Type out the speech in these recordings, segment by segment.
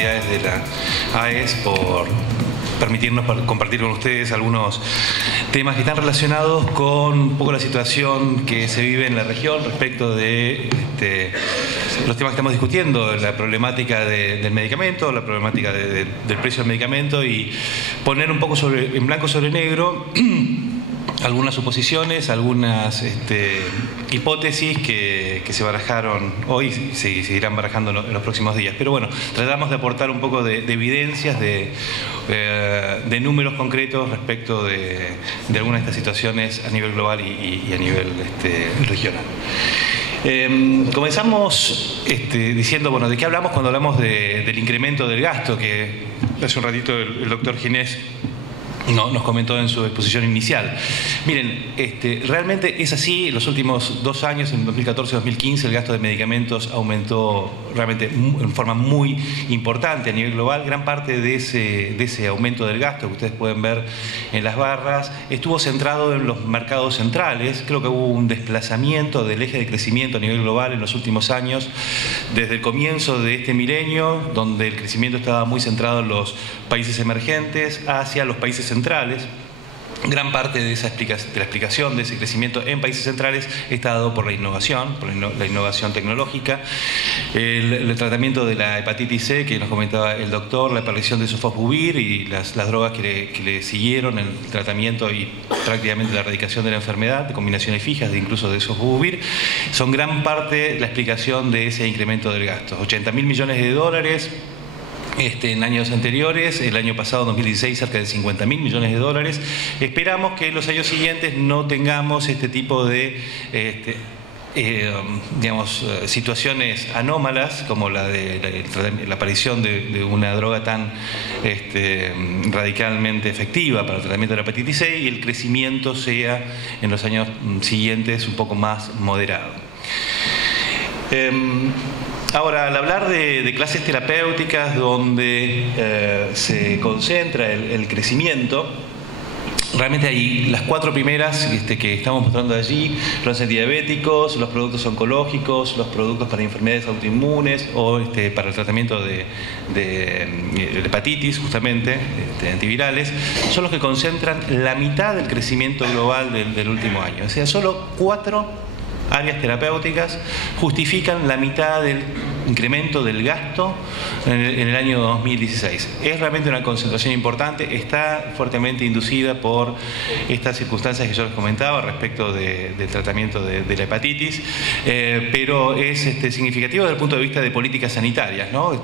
autoridades de la AES por permitirnos compartir con ustedes algunos temas que están relacionados con un poco la situación que se vive en la región respecto de los temas que estamos discutiendo, la problemática del medicamento, la problemática del precio del medicamento, y poner un poco en blanco sobre negro algunas suposiciones, algunas hipótesis que se barajaron hoy y se seguirán barajando en los próximos días. Pero bueno, tratamos de aportar un poco de evidencias, de números concretos respecto de algunas de estas situaciones a nivel global y a nivel regional. Comenzamos diciendo, bueno, ¿de qué hablamos cuando hablamos del incremento del gasto? Que hace un ratito el doctor Ginés nos comentó en su exposición inicial. Miren, realmente es así. En los últimos 2 años, en 2014 y 2015, el gasto de medicamentos aumentó realmente en forma muy importante a nivel global. Gran parte de ese aumento del gasto que ustedes pueden ver en las barras estuvo centrado en los mercados centrales. Creo que hubo un desplazamiento del eje de crecimiento a nivel global en los últimos años, desde el comienzo de este milenio, donde el crecimiento estaba muy centrado en los países emergentes, hacia los países centrales. Gran parte de la explicación de ese crecimiento en países centrales está dado por la innovación, la innovación tecnológica, el tratamiento de la hepatitis C, que nos comentaba el doctor, la aparición de sofosbuvir y las drogas que le siguieron en el tratamiento y prácticamente la erradicación de la enfermedad, de combinaciones fijas incluso de sofosbuvir, son gran parte la explicación de ese incremento del gasto. 80.000 millones de dólares en años anteriores, el año pasado, 2016, cerca de 50.000 millones de dólares. Esperamos que en los años siguientes no tengamos este tipo de situaciones anómalas como la de la aparición de una droga tan radicalmente efectiva para el tratamiento de la hepatitis C, y el crecimiento sea en los años siguientes un poco más moderado. Ahora, al hablar de clases terapéuticas donde se concentra el crecimiento, realmente hay las 4 primeras que estamos mostrando allí: los antidiabéticos, los productos oncológicos, los productos para enfermedades autoinmunes o para el tratamiento de hepatitis, justamente, antivirales, son los que concentran la mitad del crecimiento global del último año. O sea, solo 4 áreas terapéuticas justifican la mitad del incremento del gasto en el año 2016. Es realmente una concentración importante, está fuertemente inducida por estas circunstancias que yo les comentaba respecto del tratamiento de la hepatitis, pero es significativo desde el punto de vista de políticas sanitarias, ¿no?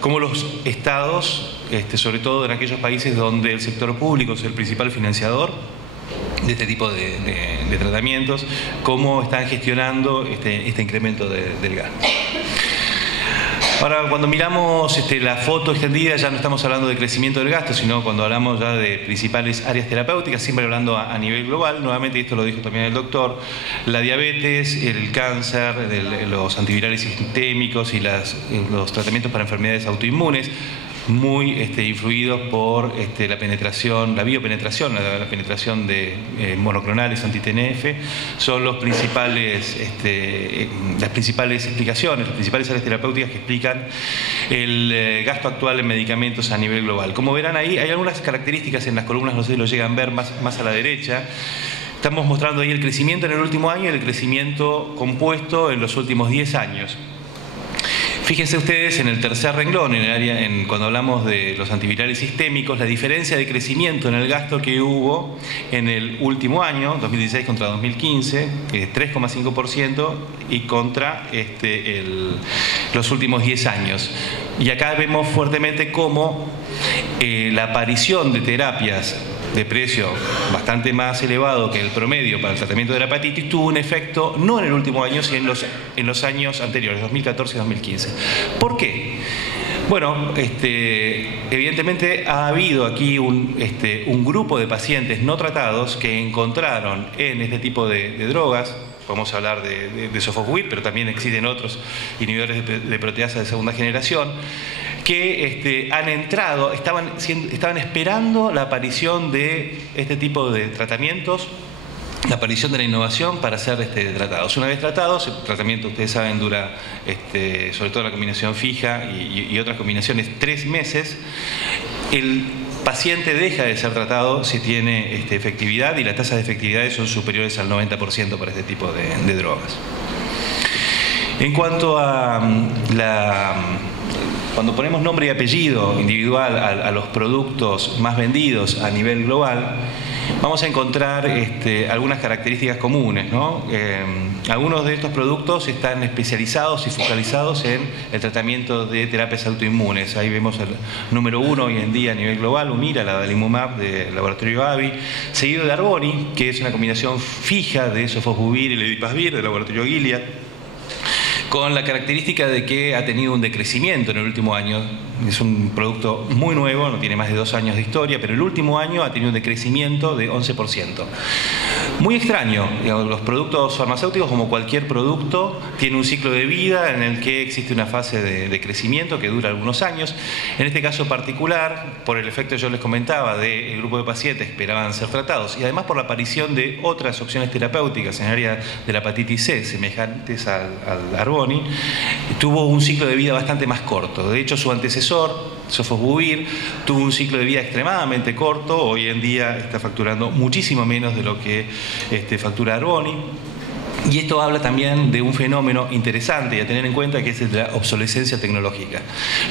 Cómo los estados, sobre todo en aquellos países donde el sector público es el principal financiador de este tipo de tratamientos, cómo están gestionando este incremento del gasto. Ahora, cuando miramos la foto extendida, ya no estamos hablando de crecimiento del gasto, sino cuando hablamos ya de principales áreas terapéuticas, siempre hablando a nivel global. Nuevamente, y esto lo dijo también el doctor, la diabetes, el cáncer, los antivirales sistémicos y los tratamientos para enfermedades autoinmunes, muy influidos por la penetración, la biopenetración, la penetración de monoclonales anti-TNF, son las principales explicaciones, las principales áreas terapéuticas que explican el gasto actual en medicamentos a nivel global. Como verán ahí, hay algunas características en las columnas, no sé si lo llegan a ver más a la derecha. Estamos mostrando ahí el crecimiento en el último año y el crecimiento compuesto en los últimos 10 años. Fíjense ustedes en el tercer renglón, cuando hablamos de los antivirales sistémicos, la diferencia de crecimiento en el gasto que hubo en el último año, 2016 contra 2015, 3,5%, y contra los últimos 10 años. Y acá vemos fuertemente cómo la aparición de terapias de precio bastante más elevado que el promedio para el tratamiento de la hepatitis tuvo un efecto no en el último año, sino en los años anteriores, 2014 y 2015. ¿Por qué? Bueno, evidentemente ha habido aquí un grupo de pacientes no tratados que encontraron en este tipo de drogas. Podemos hablar de sofosbuvir, pero también existen otros inhibidores de proteasa de segunda generación, que han entrado, estaban esperando la aparición de este tipo de tratamientos la aparición de la innovación para ser tratados. Una vez tratados, el tratamiento, ustedes saben, dura, sobre todo la combinación fija y otras combinaciones, 3 meses. El paciente deja de ser tratado si tiene efectividad, y las tasas de efectividad son superiores al 90% para este tipo de drogas. En cuanto a cuando ponemos nombre y apellido individual a los productos más vendidos a nivel global, vamos a encontrar algunas características comunes, ¿no? Algunos de estos productos están especializados y focalizados en el tratamiento de terapias autoinmunes. Ahí vemos el número 1 hoy en día a nivel global, Humira, la adalimumab del laboratorio AbbVie, seguido de Arboni, que es una combinación fija de sofosbuvir y ledipasvir del laboratorio Gilead, con la característica de que ha tenido un decrecimiento en el último año. Es un producto muy nuevo, no tiene más de 2 años de historia, pero el último año ha tenido un decrecimiento de 11%. Muy extraño, digamos, los productos farmacéuticos, como cualquier producto, tienen un ciclo de vida en el que existe una fase de crecimiento que dura algunos años. En este caso particular, por el efecto que yo les comentaba del grupo de pacientes que esperaban ser tratados, y además por la aparición de otras opciones terapéuticas en el área de la hepatitis C, semejantes al Arboni, tuvo un ciclo de vida bastante más corto. De hecho, su antecesor, sofosbuvir, tuvo un ciclo de vida extremadamente corto. Hoy en día está facturando muchísimo menos de lo que factura Arboni. Y esto habla también de un fenómeno interesante y a tener en cuenta, que es el de la obsolescencia tecnológica.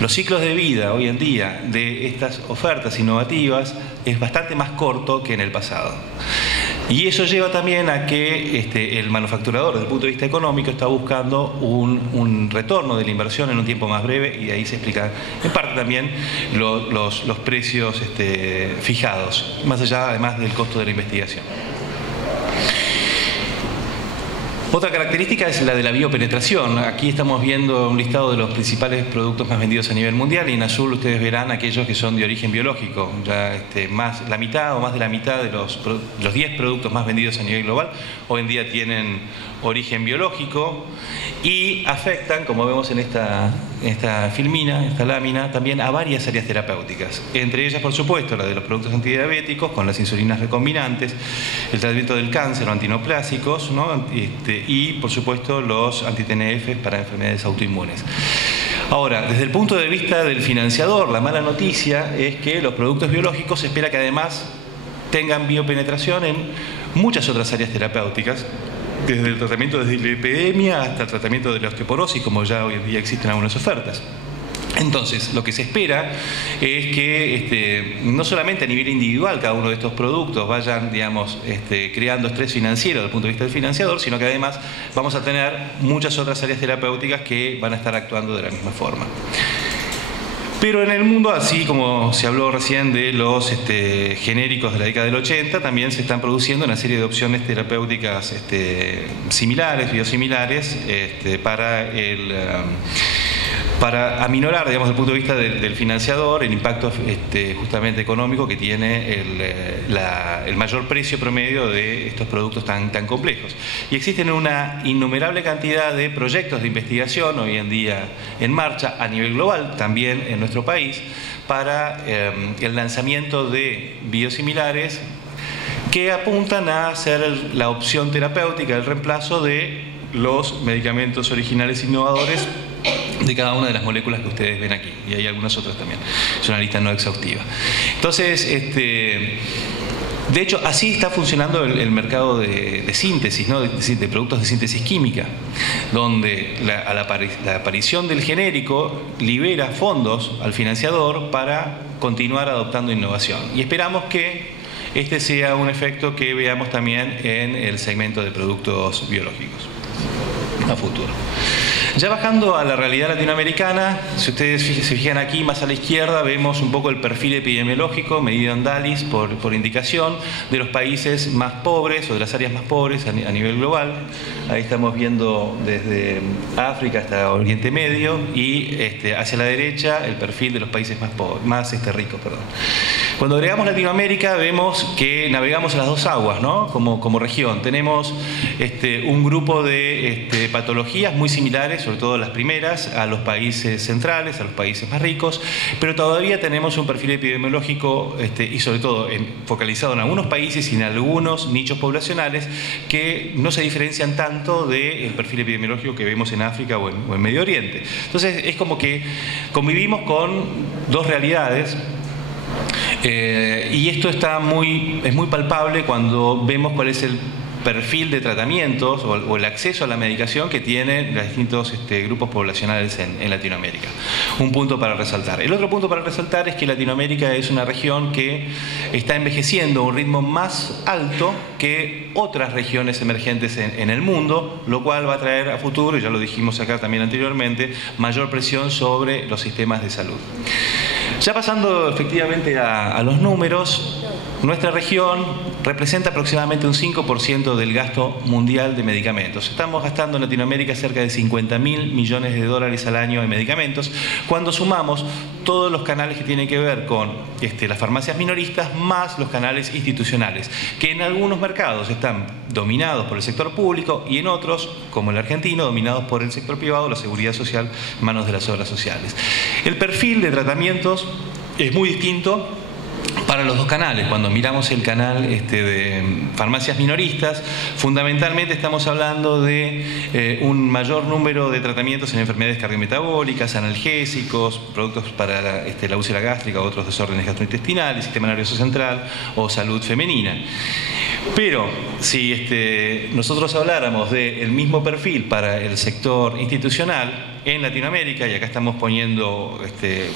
Los ciclos de vida hoy en día de estas ofertas innovativas es bastante más corto que en el pasado. Y eso lleva también a que el manufacturador, desde el punto de vista económico, está buscando un retorno de la inversión en un tiempo más breve, y de ahí se explica en parte también los precios fijados, más allá además del costo de la investigación. Otra característica es la de la biopenetración. Aquí estamos viendo un listado de los principales productos más vendidos a nivel mundial, y en azul ustedes verán aquellos que son de origen biológico. Ya más la mitad o más de la mitad de los 10 productos más vendidos a nivel global hoy en día tienen origen biológico, y afectan, como vemos en esta filmina, esta lámina, también a varias áreas terapéuticas. Entre ellas, por supuesto, la de los productos antidiabéticos, con las insulinas recombinantes, el tratamiento del cáncer o antineoplásicos, ¿no? Y, por supuesto, los anti-TNF para enfermedades autoinmunes. Ahora, desde el punto de vista del financiador, la mala noticia es que los productos biológicos se espera que además tengan biopenetración en muchas otras áreas terapéuticas, desde el tratamiento de la lipidemia hasta el tratamiento de la osteoporosis, como ya hoy en día existen algunas ofertas. Entonces, lo que se espera es que no solamente a nivel individual cada uno de estos productos vayan, digamos, creando estrés financiero desde el punto de vista del financiador, sino que además vamos a tener muchas otras áreas terapéuticas que van a estar actuando de la misma forma. Pero en el mundo, así como se habló recién de los genéricos de la década del 80, también se están produciendo una serie de opciones terapéuticas similares, biosimilares, para aminorar, digamos, desde el punto de vista del financiador, el impacto justamente económico que tiene el mayor precio promedio de estos productos tan complejos. Y existen una innumerable cantidad de proyectos de investigación hoy en día en marcha a nivel global, también en nuestro país, para el lanzamiento de biosimilares que apuntan a ser la opción terapéutica, el reemplazo de los medicamentos originales innovadores de cada una de las moléculas que ustedes ven aquí, y hay algunas otras también. Es una lista no exhaustiva. Entonces, de hecho, así está funcionando el mercado de síntesis, ¿no? de productos de síntesis química, donde la aparición del genérico libera fondos al financiador para continuar adoptando innovación. Y esperamos que este sea un efecto que veamos también en el segmento de productos biológicos a futuro. Ya bajando a la realidad latinoamericana, si ustedes se fijan aquí más a la izquierda, vemos un poco el perfil epidemiológico medido en DALIS por indicación de los países más pobres o de las áreas más pobres a nivel global. Ahí estamos viendo desde África hasta Oriente Medio, y hacia la derecha el perfil de los países más pobres, más ricos, perdón. Cuando agregamos Latinoamérica vemos que navegamos en las dos aguas, ¿no? Como región. Tenemos un grupo de patologías muy similares sobre todo las primeras, a los países centrales, a los países más ricos, pero todavía tenemos un perfil epidemiológico y sobre todo focalizado en algunos países y en algunos nichos poblacionales que no se diferencian tanto del perfil epidemiológico que vemos en África o en Medio Oriente. Entonces es como que convivimos con dos realidades. Y esto es muy palpable cuando vemos cuál es el perfil de tratamientos o el acceso a la medicación que tienen los distintos grupos poblacionales en Latinoamérica. Un punto para resaltar. El otro punto para resaltar es que Latinoamérica es una región que está envejeciendo a un ritmo más alto que otras regiones emergentes en el mundo, lo cual va a traer a futuro, y ya lo dijimos acá también anteriormente, mayor presión sobre los sistemas de salud. Ya pasando efectivamente a los números, nuestra región representa aproximadamente un 5% del gasto mundial de medicamentos. Estamos gastando en Latinoamérica cerca de 50.000 millones de dólares al año en medicamentos, cuando sumamos todos los canales que tienen que ver con las farmacias minoristas más los canales institucionales, que en algunos mercados están dominados por el sector público y en otros, como el argentino, dominados por el sector privado, la seguridad social, en manos de las obras sociales. El perfil de tratamientos es muy distinto para los dos canales. Cuando miramos el canal de farmacias minoristas, fundamentalmente estamos hablando de un mayor número de tratamientos en enfermedades cardiometabólicas, analgésicos, productos para la úlcera gástrica, otros desórdenes gastrointestinales, sistema nervioso central o salud femenina. Pero si nosotros habláramos del mismo perfil para el sector institucional en Latinoamérica, y acá estamos poniendo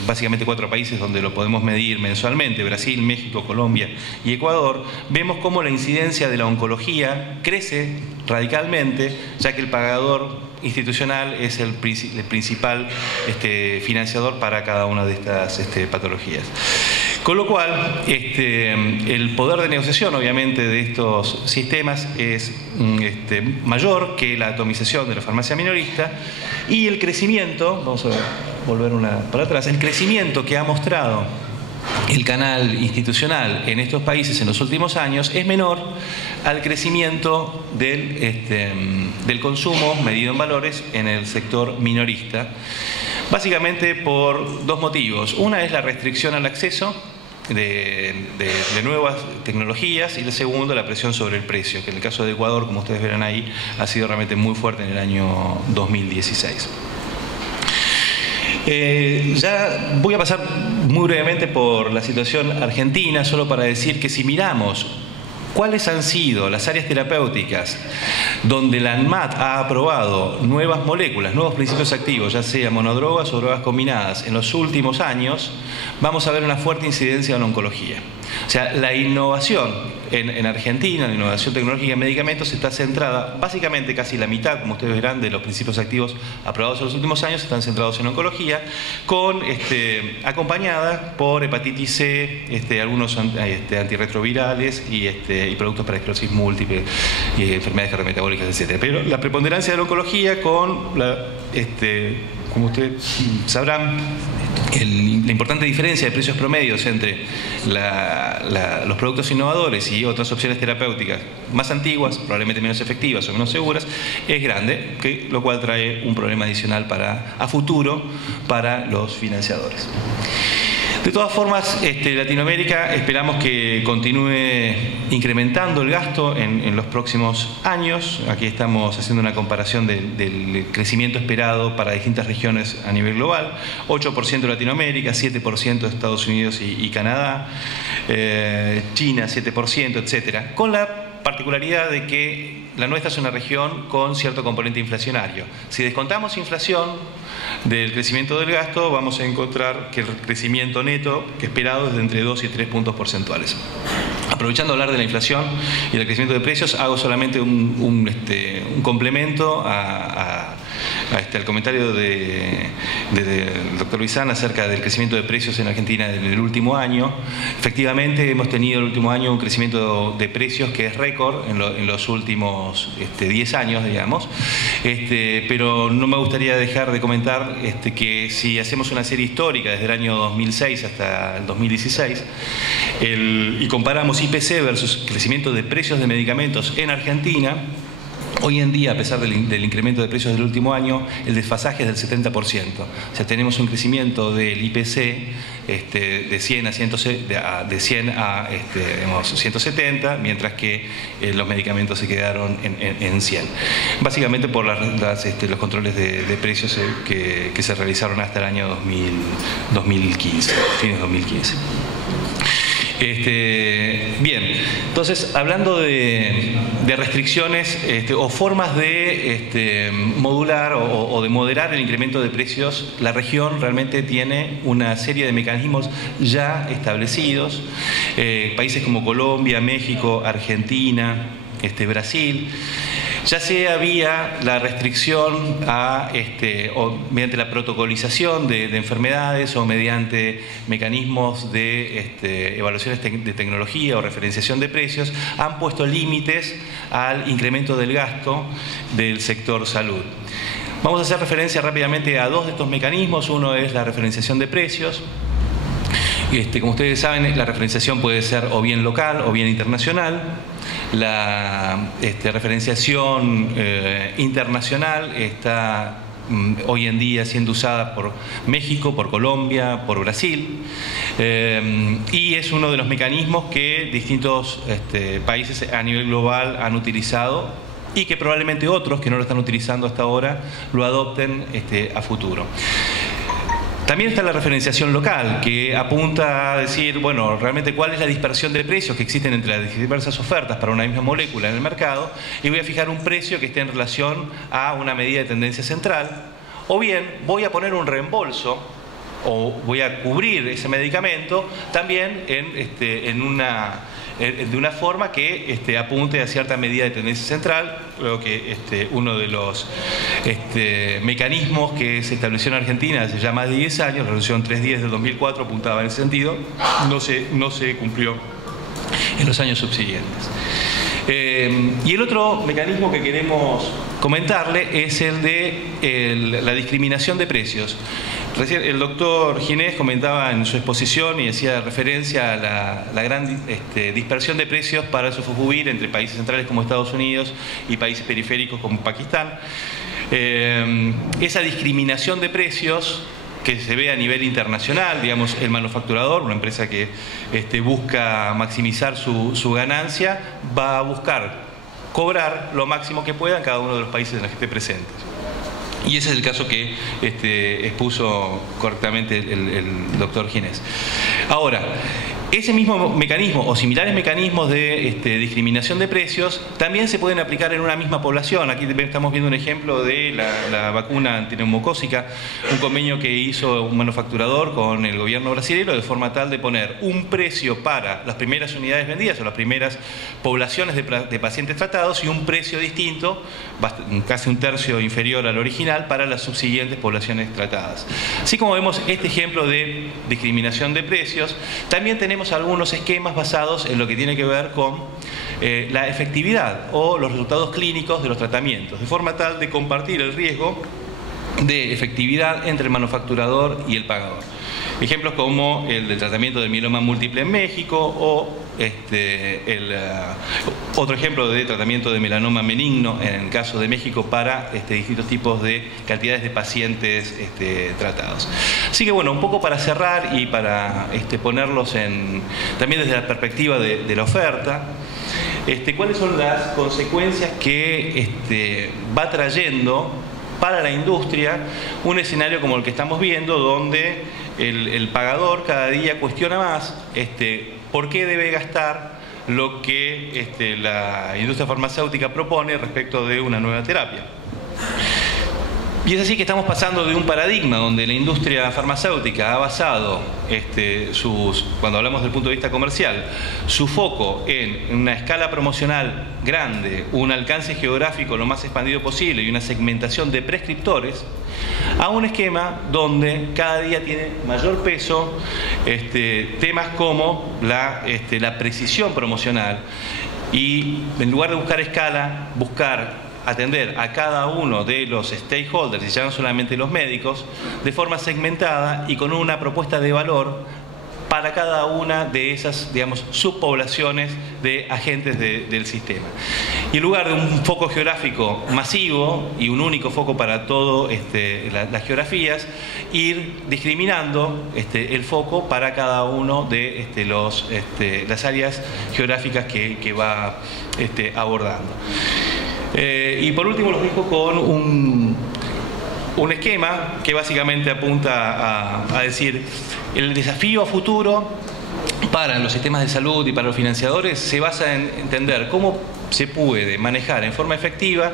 básicamente 4 países donde lo podemos medir mensualmente: Brasil, México, Colombia y Ecuador, vemos cómo la incidencia de la oncología crece radicalmente, ya que el pagador institucional es el principal financiador para cada una de estas patologías. Con lo cual, el poder de negociación, obviamente, de estos sistemas es mayor que la atomización de la farmacia minorista, y el crecimiento, vamos a volver para atrás, el crecimiento que ha mostrado el canal institucional en estos países en los últimos años es menor al crecimiento del consumo medido en valores en el sector minorista, básicamente por dos motivos. Una es la restricción al acceso de nuevas tecnologías, y el segundo, la presión sobre el precio, que en el caso de Ecuador, como ustedes verán ahí, ha sido realmente muy fuerte en el año 2016. Ya voy a pasar muy brevemente por la situación argentina, solo para decir que si miramos cuáles han sido las áreas terapéuticas donde la ANMAT ha aprobado nuevas moléculas, nuevos principios activos, ya sea monodrogas o drogas combinadas, en los últimos años, vamos a ver una fuerte incidencia en la oncología. O sea, la innovación en Argentina, la innovación tecnológica en medicamentos, está centrada, básicamente casi la mitad, como ustedes verán, de los principios activos aprobados en los últimos años están centrados en oncología, acompañada por hepatitis C, algunos antirretrovirales y productos para esclerosis múltiple y enfermedades cardiometabólicas, etc. Pero la preponderancia de la oncología con como ustedes sabrán, la importante diferencia de precios promedios entre los productos innovadores y otras opciones terapéuticas más antiguas, probablemente menos efectivas o menos seguras, es grande, lo cual trae un problema adicional a futuro para los financiadores. De todas formas, Latinoamérica esperamos que continúe incrementando el gasto en los próximos años. Aquí estamos haciendo una comparación del crecimiento esperado para distintas regiones a nivel global. 8% de Latinoamérica, 7% de Estados Unidos y Canadá, China 7%, etcétera, con la particularidad de que la nuestra es una región con cierto componente inflacionario. Si descontamos inflación del crecimiento del gasto, vamos a encontrar que el crecimiento neto que esperado es de entre 2 y 3 puntos porcentuales. Aprovechando hablar de la inflación y del crecimiento de precios, hago solamente un complemento al comentario del doctor Luisán acerca del crecimiento de precios en Argentina en el último año. Efectivamente, hemos tenido el último año un crecimiento de precios que es récord en los últimos 10 años, digamos. Pero no me gustaría dejar de comentar que si hacemos una serie histórica desde el año 2006 hasta el 2016 y comparamos IPC versus crecimiento de precios de medicamentos en Argentina, Hoy en día, a pesar del incremento de precios del último año, el desfasaje es del 70%. O sea, tenemos un crecimiento del IPC de 100 a 170, mientras que los medicamentos se quedaron en 100. Básicamente por los controles de precios que se realizaron hasta el año 2015, fines de 2015. Bien, entonces hablando de restricciones o formas de modular o de moderar el incremento de precios, la región realmente tiene una serie de mecanismos ya establecidos. Países como Colombia, México, Argentina, Brasil. Ya sea vía la restricción o mediante la protocolización de enfermedades o mediante mecanismos de evaluaciones de tecnología o referenciación de precios, han puesto límites al incremento del gasto del sector salud. Vamos a hacer referencia rápidamente a dos de estos mecanismos. Uno es la referenciación de precios. Como ustedes saben, la referenciación puede ser o bien local o bien internacional. La referenciación internacional está hoy en día siendo usada por México, por Colombia, por Brasil, y es uno de los mecanismos que distintos países a nivel global han utilizado y que probablemente otros que no lo están utilizando hasta ahora lo adopten a futuro. También está la referenciación local, que apunta a decir, bueno, realmente cuál es la dispersión de precios que existen entre las diversas ofertas para una misma molécula en el mercado, y voy a fijar un precio que esté en relación a una medida de tendencia central, o bien voy a poner un reembolso o voy a cubrir ese medicamento también de una forma que apunte a cierta medida de tendencia central. Creo que uno de los mecanismos que se estableció en Argentina hace ya más de 10 años, la resolución 310 del 2004, apuntaba en ese sentido, no se cumplió en los años subsiguientes. Y el otro mecanismo que queremos comentarle es el de la discriminación de precios. Recién el doctor Ginés comentaba en su exposición y hacía referencia a la gran dispersión de precios para el sofosbuvir entre países centrales como Estados Unidos y países periféricos como Pakistán. Esa discriminación de precios que se ve a nivel internacional, digamos, el manufacturador, una empresa que busca maximizar su ganancia, va a buscar cobrar lo máximo que pueda en cada uno de los países en los que esté presente. Y ese es el caso que expuso correctamente el doctor Ginés. Ahora, ese mismo mecanismo o similares mecanismos de discriminación de precios también se pueden aplicar en una misma población. Aquí estamos viendo un ejemplo de la vacuna antineumocócica, un convenio que hizo un manufacturador con el gobierno brasileño de forma tal de poner un precio para las primeras unidades vendidas o las primeras poblaciones de pacientes tratados y un precio distinto, casi un tercio inferior al original, para las subsiguientes poblaciones tratadas. Así como vemos este ejemplo de discriminación de precios, también tenemos algunos esquemas basados en lo que tiene que ver con la efectividad o los resultados clínicos de los tratamientos, de forma tal de compartir el riesgo de efectividad entre el manufacturador y el pagador. Ejemplos como el del tratamiento de mieloma múltiple en México o otro ejemplo de tratamiento de melanoma benigno en el caso de México para distintos tipos de cantidades de pacientes tratados. Así que bueno, un poco para cerrar y para ponerlos también desde la perspectiva de la oferta, cuáles son las consecuencias que va trayendo para la industria un escenario como el que estamos viendo, donde el pagador cada día cuestiona más por qué debe gastar lo que la industria farmacéutica propone respecto de una nueva terapia. Y es así que estamos pasando de un paradigma donde la industria farmacéutica ha basado cuando hablamos del punto de vista comercial, su foco en una escala promocional grande, un alcance geográfico lo más expandido posible y una segmentación de prescriptores, a un esquema donde cada día tiene mayor peso temas como la precisión promocional y en lugar de buscar escala, buscar atender a cada uno de los stakeholders, y ya no solamente los médicos, de forma segmentada y con una propuesta de valor para cada una de esas, digamos, subpoblaciones de agentes del sistema. Y en lugar de un foco geográfico masivo y un único foco para todo las geografías, ir discriminando el foco para cada uno de las áreas geográficas que va abordando. Y por último los dejo con un esquema que básicamente apunta a decir el desafío a futuro para los sistemas de salud y para los financiadores se basa en entender cómo se puede manejar en forma efectiva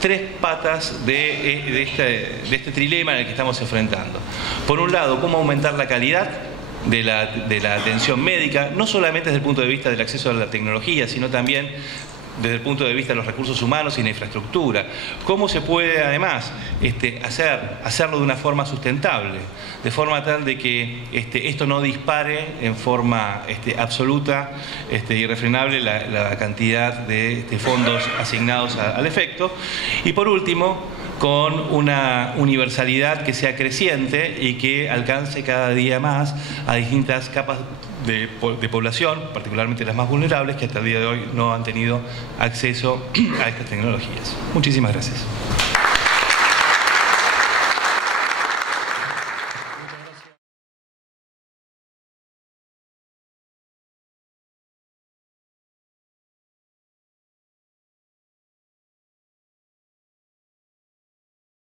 tres patas de este trilema en el que estamos enfrentando. Por un lado, cómo aumentar la calidad de la atención médica, no solamente desde el punto de vista del acceso a la tecnología, sino también desde el punto de vista de los recursos humanos y la infraestructura. ¿Cómo se puede además hacerlo de una forma sustentable? De forma tal de que esto no dispare en forma absoluta irrefrenable la cantidad de fondos asignados al efecto. Y por último, con una universalidad que sea creciente y que alcance cada día más a distintas capas de población, particularmente las más vulnerables, que hasta el día de hoy no han tenido acceso a estas tecnologías. Muchísimas gracias.